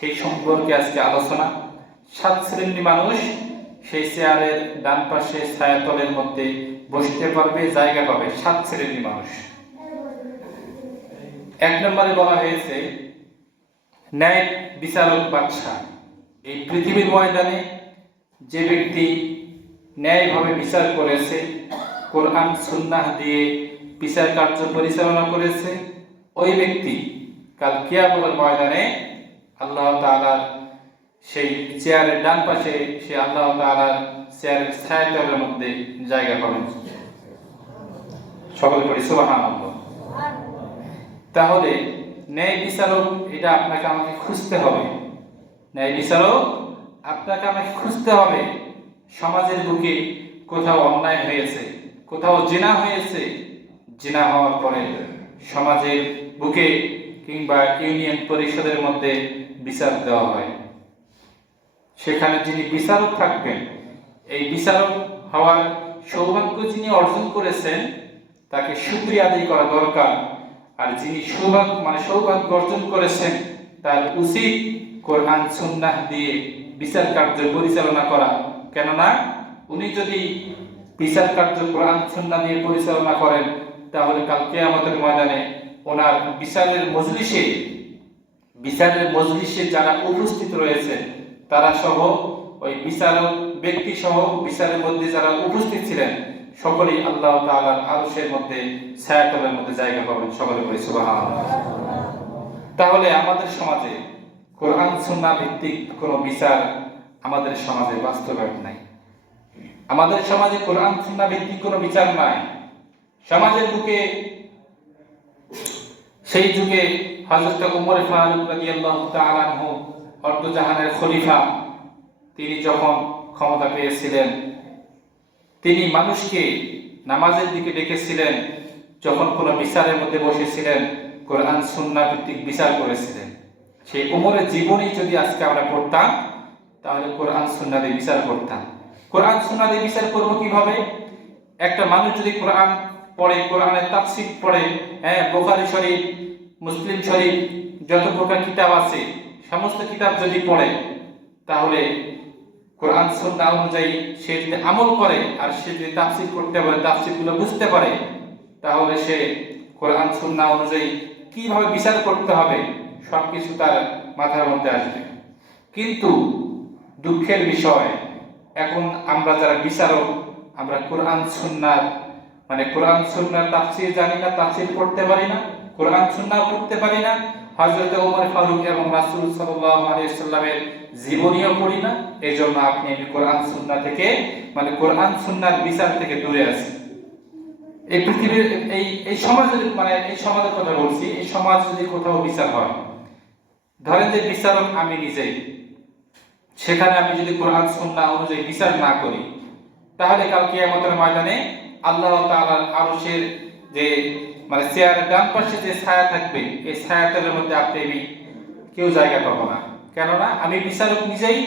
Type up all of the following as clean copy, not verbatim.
সেই সম্পর্কে আজকে আলোচনা। 7 শ্রেণীর মানুষ সেই চেয়ারের ডান পাশে ছায়াতলের মধ্যে বসতে পারবে, জায়গা পাবে। 7 শ্রেণীর মানুষ। 1 নম্বরে বলা হয়েছে ন্যায় বিচারক বাদশা। এই পৃথিবীর ময়দানে যে ব্যক্তি ন্যায়ভাবে বিচার করেছে, কোরআন সুন্নাহ দিয়ে বিচার কার্য পরিচালনা করেছে, ওই ব্যক্তি কাল কিয়ামতের ময়দানে আল্লাহ তাআলার সেই চেয়ারের ডান পাশে সে আল্লাহ তাআলার চেয়ারের ছায়াতলের মধ্যে জায়গা পাবেন। সকলে পড়ি সুবহানাল্লাহ। তাহলে ন্যায় বিচারক এটা আপনাকে আমাকে খুঁজতে হবে। ন্যায় বিচারক আপনাকে আমাকে খুঁজতে হবে। সমাজের বুকে কোথাও অন্যায় হয়েছে, কোথাও জিনা হয়েছে, জিনা হওয়ার পরে সমাজের বুকে কিংবা ইউনিয়ন পরিষদের মধ্যে বিচার দেওয়া হয়। সেখানে যিনি বিচারক থাকবেন, এই বিচারক হওয়ার সৌভাগ্য যিনি অর্জন করেছেন তাকে শুকরিয়া আদায় করা দরকার। আর যিনি সৌভাগ্য অর্জন করেছেন তার উচিত কোরআন সুন্নাহ দিয়ে বিচার কার্য পরিচালনা করা। কেননা উনি যদি বিচার কার্য কোরআন সুন্নাহ দিয়ে পরিচালনা করেন তাহলে কাল কিয়ামতের ময়দানে ওনার বিচারের মজলিসে যারা উপস্থিত রয়েছে তারা সহ ওই বিচারক ব্যক্তি সহ বিচারের মধ্যে যারা উপস্থিত ছিলেন সকলেই আল্লাহ তাআলার আরশের মধ্যে ছায়াতলের মধ্যে জায়গা পাবেন। সকলে বলি সুবহানাল্লাহ। তাহলে আমাদের সমাজে কোরআন সুন্নাহ ভিত্তিক কোনো বিচার আমাদের সমাজে বাস্তবায়ন নাই। আমাদের সমাজে কোরআন সুন্নাহ ভিত্তিক কোনো বিচার নাই। সমাজের বুকে সেই যুগে হযরত ওমর ফারুক রাদিয়াল্লাহু তাআলা আনহু অর্ধজাহানের খলিফা, তিনি যখন ক্ষমতা পেয়েছিলেন তিনি মানুষকে নামাজের দিকে ডেকেছিলেন। যখন কোনো বিচারের মধ্যে বসেছিলেন কোরআন সুন্নাহ ভিত্তিক বিচার করেছিলেন। সেই ওমরের জীবনী যদি আজকে আমরা পড়তাম তাহলে কোরআন সুন্নাহ দিয়ে বিচার করতাম। কোরআন সুন্নাহ দিয়ে বিচার করব কিভাবে? একটা মানুষ যদি কোরআন পড়ে, কোরআনের তাফসীর পড়ে, বুখারী শরীফ, মুসলিম শরীফ, যত প্রকার কিতাব আছে সমস্ত কিতাব যদি পড়ে, তাহলে কোরআন সুন্নাহ অনুযায়ী সে যদি আমল করে আর সে যদি তাফসীর করতে পারে, তাফসীরগুলো বুঝতে পারে, তাহলে সে কোরআন সুন্নাহ অনুযায়ী কিভাবে বিচার করতে হবে সবকিছু তার মাথার মধ্যে আসবে। কিন্তু দুঃখের বিষয়, এখন আমরা যারা বিচারক আমরা কোরআন সুন্নাহর তাফসীর জানি না, তাফসীর পড়তে পারি না, কোরআন সুন্নাহ পড়তে পারি না, হযরত ওমর ফারুক এবং রাসূল সাল্লাল্লাহু আলাইহি ওয়াসাল্লামের জীবনীও পড়ি না। এজন্য আমি কোরআন সুন্নাহ থেকে কোরআন সুন্নাহর বিচার থেকে দূরে আছি। এই পৃথিবীর এই সমাজের কথা বলছি। এই সমাজ যদি কোথাও বিচার হয়, ধরেন যে বিচারক আমি নিজেই, সেখানে আমি যদি কোরআন সুন্নাহ অনুযায়ী বিচার না করি তাহলে কাল কিয়ামতের ময়দানে আল্লাহ তাআলার আরশের যে চেয়ারের ডান পাশে যে ছায়া থাকবে এই ছায়াতলের মধ্যে আপনি কেউ জায়গা পাবো না। কেননা আমি বিচারক নিজেই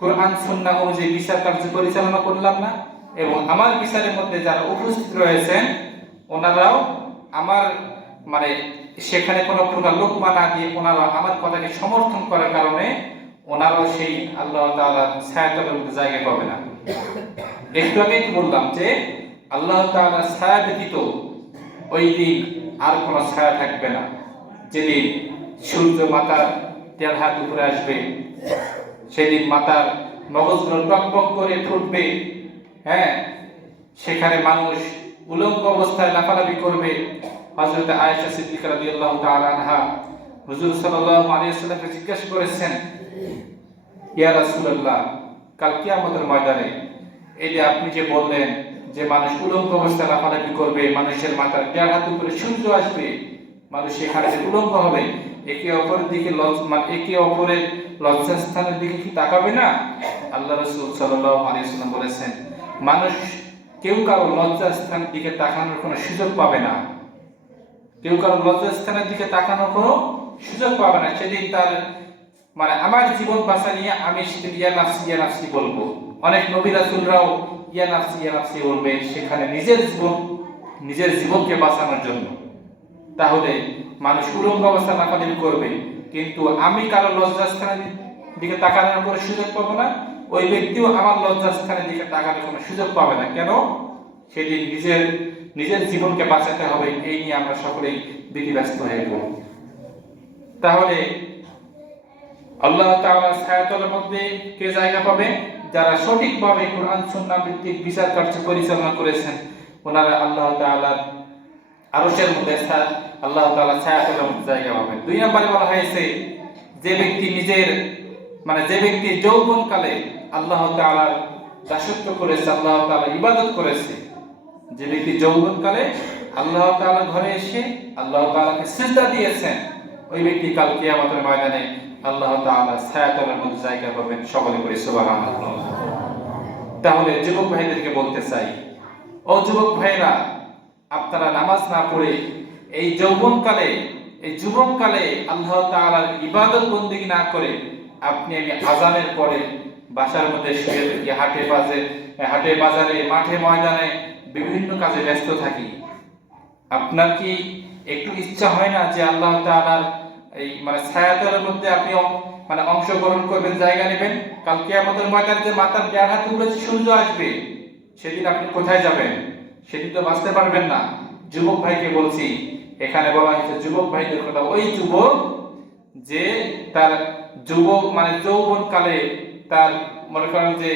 কোরআন সুন্নাহ অনুযায়ী বিচার কার্য পরিচালনা করলাম না, এবং আমার বিচারের মধ্যে যারা উপস্থিত রয়েছেন ওনারাও আমার সেখানে কোনো প্রকার লোকমা না দিয়ে ওনারা আমার কথাকে সমর্থন করার কারণে ওনারাও সেই আল্লাহ তাআলার ছায়াতলের মধ্যে জায়গা পাবে না। একটু আগেই বললাম যে আল্লাহ তাআলার ছায়া ব্যতীত ওই দিন আর কোনো ছায়া থাকবে না। যেদিন সূর্য মাথার 1.5 হাত উপরে আসবে, সেদিন মাথার মগজগুলো টকবক করে ফুটবে, সেখানে মানুষ উলঙ্গ অবস্থায় লাফালাফি করবে। হযরত আয়েশা সিদ্দিকা রাদিয়াল্লাহু তাআলা আনহা হুজুর সাল্লাল্লাহু আলাইহি ওয়াসাল্লামকে জিজ্ঞাসা করেছেন, ইয়া রাসূলুল্লাহ, কাল কিয়ামতের ময়দানে এই যে আপনি যে বললেন যে মানুষ উলঙ্গ অবস্থায় লাফালাফি করবে, মানুষের মাথার 1.5 হাত উপরে সূর্য আসবে, মানুষ সেখানে উলঙ্গ হবে, একে অপরের লজ্জাস্থানের দিকে কি তাকাবে না? আল্লাহ রাসূল সাল্লাল্লাহু আলাইহি ওয়াসাল্লাম বলেছেন, মানুষ কেউ কারো লজ্জাস্থানের দিকে তাকানোর কোনো সুযোগ পাবে না। কেউ কারো লজ্জাস্থানের দিকে তাকানোর কোনো সুযোগ পাবে না। সেদিন তার আমার জীবন বাঁচা নিয়ে আমি সেদিন ইয়া নাফসি বলবো। অনেক নবী রাসূলরাও ইয়া নাফসি বলবে সেখানে নিজের জীবনকে বাঁচানোর জন্য। তাহলে মানুষ উলঙ্গ অবস্থা লাফালাফি করবে, কিন্তু আমি কারো লজ্জাস্থানের দিকে তাকানোর করে সুযোগ পাবো না, ওই ব্যক্তিও আমার লজ্জাস্থানের দিকে তাকানোর কোনো সুযোগ পাবে না। কেন? সেদিন নিজের জীবনকে বাঁচাতে হবে, এই নিয়ে আমরা সকলেই বিধিব্যস্ত হয়ে পড়ব। তাহলে আল্লাহ তাআলা ছায়াতলের মধ্যে কে জায়গা পাবে? যারা সঠিকভাবে কোরআন সুন্নাহ ভিত্তিক বিচার কার্য পরিচালনা করেছেন, ওনারা আল্লাহ তাআলার আরশের মধ্যে আল্লাহ তাআলা ছায়াতলের মধ্যে জায়গা পাবেন। 2 নম্বরে বলা হয়েছে যে ব্যক্তি যৌবনকালে আল্লাহ তাআলার দাসত্ব করেছে, আল্লাহ তাআলার ইবাদত করেছে, যে ব্যক্তি যৌবনকালে আল্লাহ তাআলার ঘরে এসে আল্লাহ তাআলাকে সিজদা দিয়েছেন, ওই ব্যক্তি কাল কিয়ামতের ময়দানে আল্লাহ তাআলা ছায়াতলের মধ্যে জায়গা পাবেন। সকলে বলি সুবহানাল্লাহ। তাহলে যুবক ভাইদেরকে বলতে চাই, ও যুবক ভাইরা, আপনারা নামাজ না পড়ে এই যুবককালে আল্লাহ তাআলার ইবাদত বন্দেগী না করে আমি আযানের পরে বাসার মধ্যে শুয়ে থাকি, হাটে বাজারে, মাঠে ময়দানে বিভিন্ন কাজে ব্যস্ত থাকি। আপনার কি একটু ইচ্ছা হয় না যে আল্লাহ তাআলার এই ছায়াতলের মধ্যে আপনি অংশগ্রহণ করবেন, জায়গা নেবেন? কাল কিয়ামতের ময়দানে যে মাথার দেড় হাত উপরে সূর্য আসবে, সেদিন আপনি কোথায় যাবেন? সেদিন তো বাঁচতে পারবেন না। যুবক ভাইকে বলছি, এখানে বলা হয়েছে যুবক ভাইদের কথা, ওই যুবক যে তার যৌবনকালে তার মনে করেন যে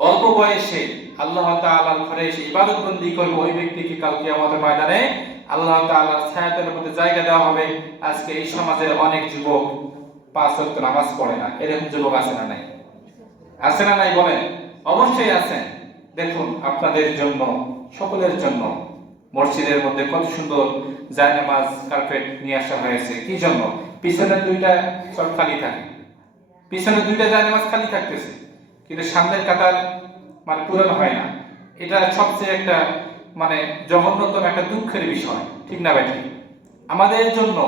অল্প বয়সে আল্লাহ তাআলার ঘরে এসে ইবাদত বন্দি করবে, ওই ব্যক্তিকে কাল কিয়ামতের ময়দানে আল্লাহ তাআলার ছায়াতলের মধ্যে জায়গা দেওয়া হবে। আজকে এই সমাজের অনেক যুবক 5 ওয়াক্ত নামাজ পড়ে না, এরকম যুবক আছে না নাই? আছে না নাই বলেন? অবশ্যই আছেন। দেখুন, আপনাদের জন্য, সকলের জন্য মসজিদের মধ্যে কত সুন্দর জায়নামাজ কার্পেট নিয়ে আসা হয়েছে। কি জন্য? পিছনের 2টা সব খালি থাকে, পিছনের 2টা জায়নামাজ খালি থাকতেছে, কিন্তু সামনের কাতার পূরণ হয় না। এটা সবচেয়ে একটা জঘন্যতম একটা দুঃখের বিষয়, ঠিক না ভাই? ঠিক। আমাদের জন্য,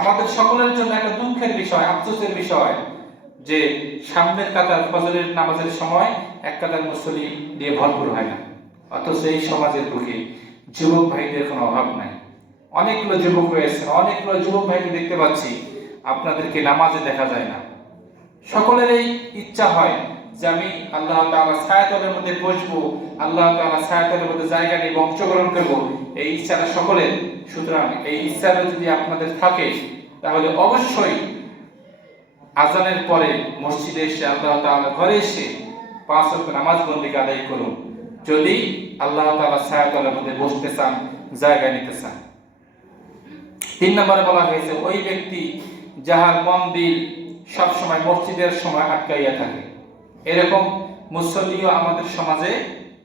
আমাদের সকলের জন্য একটা দুঃখের বিষয়, আফসোসের বিষয় যে সামনের কাতার ফজরের নামাজের সময় এক কাতার মুসল্লি দিয়ে ভরপুর হয় না। অথচ এই সমাজের বুকে যুবক ভাইদের কোনো অভাব নাই। অনেকগুলো যুবক রয়েছে, অনেকগুলো যুবক ভাইকে দেখতে পাচ্ছি, আপনাদেরকে নামাজে দেখা যায় না। সকলেরই ইচ্ছা হয় যে আমি আল্লাহ তাআলার ছায়াতলের মধ্যে বসবো, আল্লাহ তাআলার ছায়াতলের মধ্যে জায়গা নিয়ে অংশগ্রহণ করবো, এই ইচ্ছাটা সকলের। সুতরাং এই ইচ্ছাটা যদি আপনাদের থাকে, তাহলে অবশ্যই আযানের পরে মসজিদে এসে আল্লাহ তাআলার ঘরে এসে 5 ওয়াক্ত নামাজ বন্দেগী আদায় করুন, যদি আল্লাহ তাআলার ছায়াতলের মধ্যে বসতে চান, জায়গা নিতে চান। 3 নম্বরে বলা হয়েছে ওই ব্যক্তি যাহার মন দিল সবসময় মসজিদের সময় আটকাইয়া থাকে। এরকম মুসল্লিও আমাদের সমাজে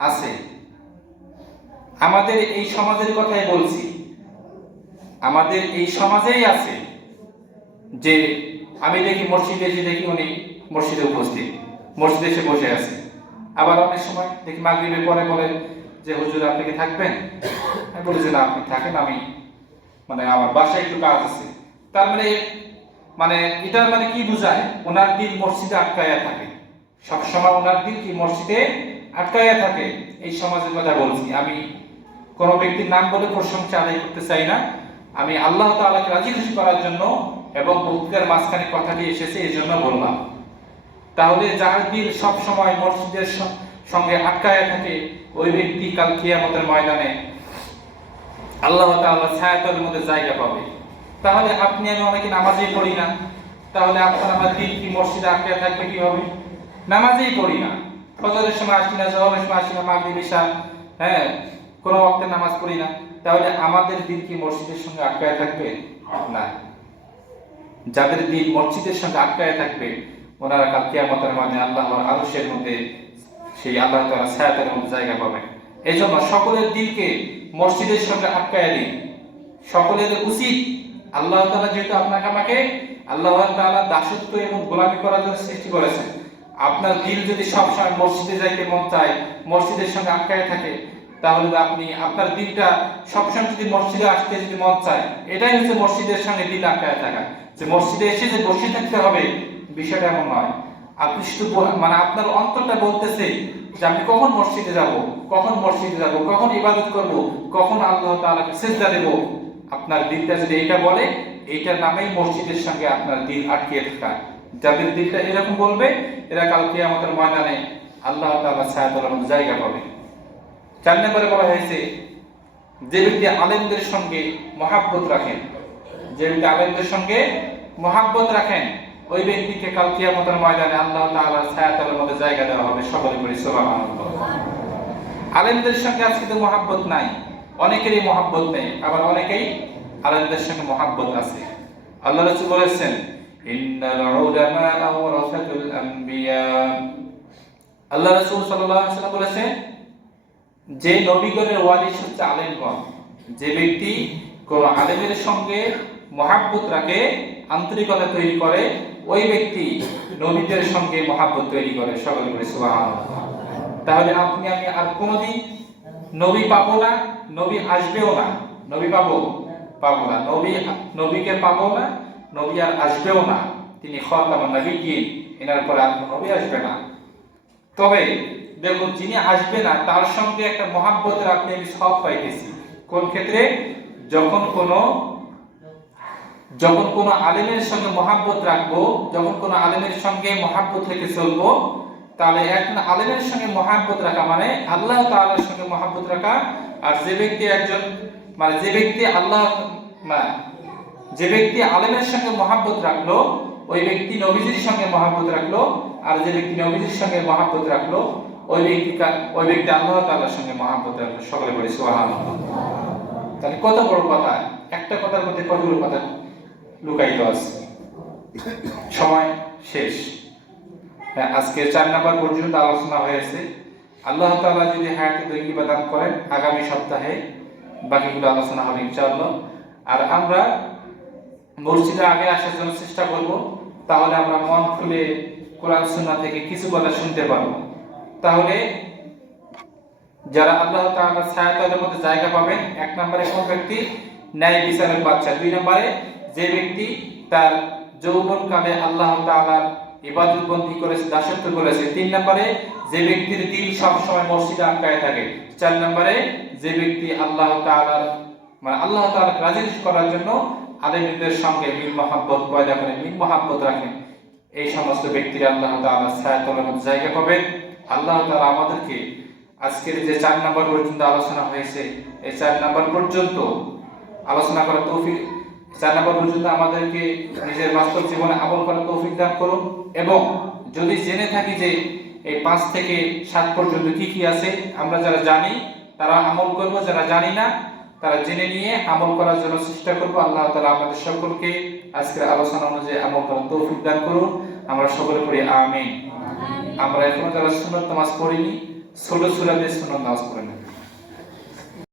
আছে। আমাদের এই সমাজের কথাই বলছি, আমাদের এই সমাজেই আছে যে আমি দেখি মসজিদে এসে দেখি উনি মসজিদে উপস্থিত, মসজিদে এসে বসে আছে। আবার অনেক সময় দেখি মাগরিবের পরে বলে যে হুজুর আপনি কি থাকবেন? আমি বলি যে না, আপনি থাকেন, আমি আমার বাসায় একটু কাজ আছে। তার এটা কি বোঝায়? ওনার দিল মসজিদে আটকাইয়া থাকে, সবসময় ওনার দিল কি মসজিদে আটকাইয়া থাকে। এই সমাজের কথা বলছি, আমি কোনো ব্যক্তির নাম বলে প্রশংসা আদায় করতে চাই না। আমি আল্লাহ তাআলাকে রাজি খুশি করার জন্য এবং বক্তৃতার মাঝখানে কথাটি এসেছে এই জন্য বললাম। তাহলে যার দিল সব সময় মসজিদের সঙ্গে আটকায়া থাকে, ওই ব্যক্তি কাল কিয়ামতের ময়দানে আল্লাহ তাআলার ছায়াতলের মধ্যে জায়গা পাবে। তাহলে আপনি আমি অনেকে নামাজই পড়ি না, তাহলে আপনার আমার দিল কি মসজিদে আটকায়া থাকবে কিভাবে? নামাজই পড়ি না, ফজরের সময় আসি না, জোহরের সময় আসি না, মাগরিব ইশা কোনো ওয়াক্তে নামাজ পড়ি না, তাহলে আমাদের দিল কি মসজিদের সঙ্গে আটকায়া থাকবে? না। যাদের দিল মসজিদের সঙ্গে আটকায়া থাকবে, ওনারা কাল কিয়ামতের ময়দানে আল্লাহর আরশের মধ্যে, সেই আল্লাহ তাআলার ছায়াতলের মধ্যে জায়গা পাবেন। এই জন্য সকলের দিলকে মসজিদের সঙ্গে আটকায়া দিন। সকলের উচিত, আল্লাহ তাআলা যেহেতু আপনাকে আমাকে আল্লাহ তাআলার দাসত্ব এবং গোলামি করার জন্য সৃষ্টি করেছেন, আপনার দিল যদি সবসময় মসজিদে যাইতে মন চায়, মসজিদের সঙ্গে আটকায় থাকে, তাহলে আপনি আপনার দিলটা সবসময় যদি মসজিদে আসতে যদি মন চায়, এটাই হচ্ছে মসজিদের সঙ্গে দিল আটকায় থাকা। যে মসজিদে এসে যে বসে থাকতে হবে, বিষয়টা এমন নয়। আপনি শুধু আপনার অন্তরটা বলতেছে যে আমি কখন মসজিদে যাব, কখন ইবাদত করব, কখন আল্লাহ তাআলাকে সিজদা দেব। আপনার দিলটা যদি এটা বলে, এইটার নামেই মসজিদের সঙ্গে আপনার দিল আটকে থাকা। যাদের দিলটা এরকম বলবে এরা কাল কিয়ামতের ময়দানে আল্লাহ তাআলার ছায়াতলের মধ্যে জায়গা পাবে। 4 নম্বরে বলা হয়েছে যে ব্যক্তি আলেমদের সঙ্গে মহাব্বত রাখেন, যে ব্যক্তি আলেমদের সঙ্গে মহাব্বত রাখেন ওই ব্যক্তিকে কাল কিয়ামতের ময়দানে আল্লাহ তাআলার ছায়াতলের মধ্যে জায়গা দেওয়া হবে। সকলে বলি সুবহানাল্লাহ। আলেমদের সঙ্গে আজকে তো মহাব্বত নাই, অনেকেরই মহাব্বত নেই, আবার অনেকেই আলেমদের সঙ্গে মহাব্বত আছে। আল্লাহ রাসূল বলেছেন ইন্নাল উলামা ওয়ারাসাতুল আম্বিয়া। আল্লাহ রাসূল সাল্লাল্লাহু আলাইহি ওয়াসাল্লাম বলেছেন যে নবীগণের ওয়ারিস হচ্ছে আলেমগণ। যে ব্যক্তি কোন আলেমের সঙ্গে মহাব্বত রাখে, আন্তরিকতা তৈরি করে, ওই ব্যক্তি নবীদের সঙ্গে মহাব্বত তৈরি করে। সকলে বলি সুবহানাল্লাহ। তাহলে আপনি আমি আর কোনোদিন নবী পাবো না, নবী আসবেও না। নবী পাবো না, নবীকে পাবো না, নবী আর আসবেও না। তিনি খাতামুন নবিয়্যিন, এনার পরে আর নবী আসবে না। তবে দেখুন যিনি আসবে না তার সঙ্গে একটা মহাব্বতের আপনি আমি সব পাইতেছি। কোন ক্ষেত্রে? যখন কোন আলেমের সঙ্গে মহাব্বত রাখবো, যখন কোন আলেমের সঙ্গে মহাব্বত থেকে চলবো, তাহলে একজন আলেমের সঙ্গে মহাব্বত রাখা মানে আল্লাহ তাআলার সঙ্গে মহাব্বত রাখা। আর যে ব্যক্তি আলেমের সঙ্গে মহাব্বত রাখলো ওই ব্যক্তি নবীজির সঙ্গে মহাব্বত রাখলো, আর যে ব্যক্তি নবীজির সঙ্গে মহাব্বত রাখলো ওই ব্যক্তি আল্লাহ তাআলার সঙ্গে মহাব্বত রাখলো। সকলে বলি সুবহানাল্লাহ। তাহলে কত বড় কথা, একটা কথার মধ্যে কতগুলো কথা লুকায়িত আছে। সময় শেষ। আজকে 4 নাম্বার পর্যন্ত আলোচনা হয়েছে। আল্লাহ তাআলা যদি হায়াতে তৈয়বা দান করেন আগামী সপ্তাহে বাকিগুলো আলোচনা হবে ইনশাআল্লাহ। আর আমরা মসজিদে আগে আসার জন্য চেষ্টা করব, তাহলে আমরা মন খুলে কোরআন সুন্নাহ থেকে কিছু কথা শুনতে পারবো। তাহলে যারা আল্লাহ তাআলার ছায়াতলের মধ্যে জায়গা পাবেন, 1 নম্বরে কোন ব্যক্তি? ন্যায় বিচারের বাদশা। 2 নম্বরে যে ব্যক্তি তার যৌবনকালে আল্লাহ তাআলার ইবাদত বন্দি করেছে, দাসত্ব করেছে। 3 নম্বরে যে ব্যক্তির দিল সব সময় মসজিদে আটকায় থাকে। 4 নম্বরে যে ব্যক্তি আল্লাহ তাআলার রাজি করার জন্য আলেমদের সঙ্গে মিল মহাব্বত পয়দা করে, মিল মহাব্বত রাখেন। এই সমস্ত ব্যক্তিরা আল্লাহ তাআলার ছায়াতলের মধ্যে জায়গা পাবে। আল্লাহ তাআলা আমাদেরকে আজকের যে 4 নম্বর পর্যন্ত আলোচনা হয়েছে এই 4 নম্বর পর্যন্ত আলোচনা করার তৌফিক, 4 নম্বর পর্যন্ত আমাদেরকে নিজের বাস্তব জীবনে আমল করার তৌফিক দান করুন। এবং যদি জেনে থাকি যে এই 5 থেকে 7 পর্যন্ত কি আছে, আমরা যারা জানি তারা আমল করব, যারা জানি না তারা জেনে নিয়ে আমল করার জন্য চেষ্টা করব। আল্লাহ তাআলা আমাদের সকলকে আজকের আলোচনা অনুযায়ী আমল করার তৌফিক দান করুন। আমরা সকলে পড়ি আমিন। আমরা এখনো যারা সুন্নাত নামাজ পড়িনি, ছোট সূরা দিয়ে সুন্নাত নামাজ পড়ে নেব।